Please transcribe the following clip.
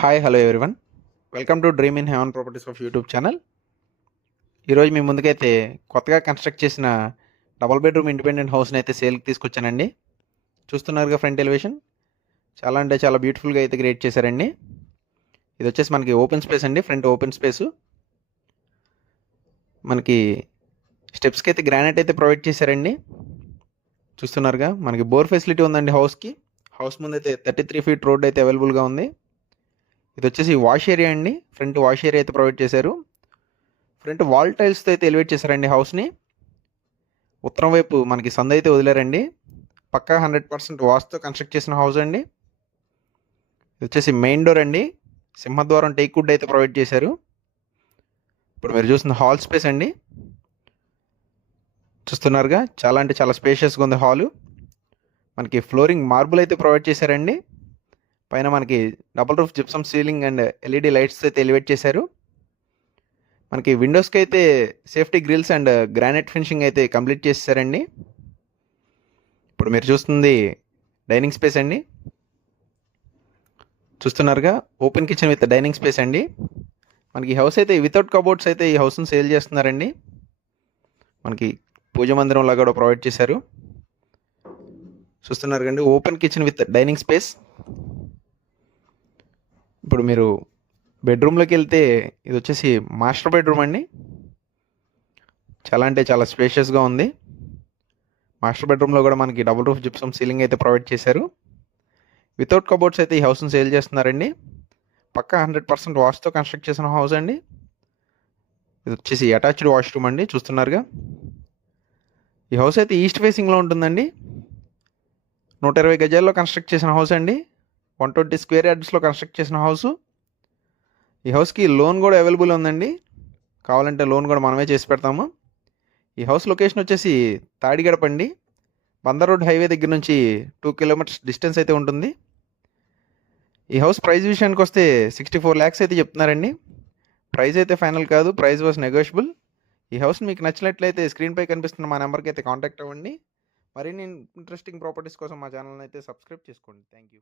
Hi hello everyone welcome to dream in heaven properties of YouTube channel ఈరోజు మీ ముందుకైతే కొత్తగా కన్స్ట్రక్ట్ చేసిన డబల్ బెడ్రూమ్ ఇండిపెండెంట్ హౌస్ని అయితే సేల్కి తీసుకొచ్చానండి. చూస్తున్నారుగా ఫ్రంట్ ఎలివేషన్ చాలా అంటే చాలా బ్యూటిఫుల్గా అయితే క్రియేట్ చేశారండి. ఇది వచ్చేసి మనకి ఓపెన్ స్పేస్ అండి ఫ్రంట్ ఓపెన్ స్పేసు మనకి స్టెప్స్కి అయితే గ్రానైట్ అయితే ప్రొవైడ్ చేశారండి. చూస్తున్నారుగా మనకి బోర్ ఫెసిలిటీ ఉందండి హౌస్కి హౌస్ ముందు అయితే థర్టీ త్రీ ఫీట్ రోడ్ అయితే అవైలబుల్గా ఉంది. ఇది వచ్చేసి వాష్ ఏరియా అండి. ఫ్రంట్ వాష్ ఏరియా అయితే ప్రొవైడ్ చేశారు. ఫ్రంట్ వాల్ టైల్స్తో అయితే ఎలివేట్ చేశారండి హౌస్ని ఉత్తరం వైపు మనకి సంద అయితే వదిలేరండి. పక్కా హండ్రెడ్ పర్సెంట్ వాస్తో కన్స్ట్రక్ట్ చేసిన హౌస్ అండి. ఇది వచ్చేసి మెయిన్ డోర్ అండి. సింహద్వారం టేక్ వుడ్ అయితే ప్రొవైడ్ చేశారు. ఇప్పుడు మీరు చూసిన హాల్ స్పేస్ అండి. చూస్తున్నారుగా చాలా అంటే చాలా స్పేషియస్గా ఉంది హాలు. మనకి ఫ్లోరింగ్ మార్బుల్ అయితే ప్రొవైడ్ చేశారండి. పైన మనకి double roof gypsum ceiling and LED lights అయితే ఎలివేట్ చేశారు. మనకి విండోస్కి అయితే safety grills and granite finishing అయితే కంప్లీట్ చేశారండి ఇప్పుడు మీరు చూస్తుంది డైనింగ్ స్పేస్ అండి. చూస్తున్నారుగా? Open kitchen with dining space అండి. మనకి హౌస్ అయితే వితౌట్ కబోర్డ్స్ అయితే ఈ హౌస్ని సేల్ చేస్తున్నారండి. మనకి పూజ మందిరం లాగా కూడా ప్రొవైడ్ చేశారు. చూస్తున్నారు కండి open kitchen with dining space. ఇప్పుడు మీరు బెడ్రూమ్లోకి వెళ్తే ఇది వచ్చేసి మాస్టర్ బెడ్రూమ్ అండి. చాలా అంటే చాలా స్పేషియస్గా ఉంది. మాస్టర్ బెడ్రూమ్లో కూడా మనకి డబుల్ రూఫ్ జిప్సమ్ సీలింగ్ అయితే ప్రొవైడ్ చేశారు. వితౌట్ కబోర్డ్స్ అయితే ఈ హౌస్ని సేల్ చేస్తున్నారండి. పక్కా హండ్రెడ్ పర్సెంట్ వాష్తో కన్స్ట్రక్ట్ చేసిన హౌస్ అండి. ఇది వచ్చేసి అటాచ్డ్ వాష్రూమ్ అండి చూస్తున్నారుగా. ఈ హౌస్ అయితే ఈస్ట్ ఫేసింగ్లో ఉంటుందండి. నూట ఇరవై గజాల్లో కన్స్ట్రక్ట్ చేసిన హౌస్ అండి. వన్ ట్వంటీ స్క్వేర్ యార్డ్స్లో కన్స్ట్రక్ట్ చేసిన హౌస్. ఈ హౌస్కి లోన్ కూడా అవైలబుల్ ఉందండి. కావాలంటే లోన్ కూడా మనమే చేసి పెడతాము. ఈ హౌస్ లొకేషన్ వచ్చేసి తాడిగడపండి బందర్ రోడ్ హైవే దగ్గర నుంచి టూ కిలోమీటర్స్ డిస్టెన్స్ అయితే ఉంటుంది. ఈ హౌస్ ప్రైస్ విషయానికి వస్తే సిక్స్టీ ఫోర్ ల్యాక్స్ అయితే చెప్తున్నారండి. ప్రైస్ అయితే ఫైనల్ కాదు ప్రైస్ వాస్ నెగోషియబుల్. ఈ హౌస్ మీకు నచ్చినట్లయితే స్క్రీన్పై కనిపిస్తున్న మా నెంబర్కి అయితే కాంటాక్ట్ అవ్వండి. మరిన్ని ఇంట్రెస్టింగ్ ప్రాపర్టీస్ కోసం మా ఛానల్ని అయితే సబ్స్క్రైబ్ చేసుకోండి. Thank you.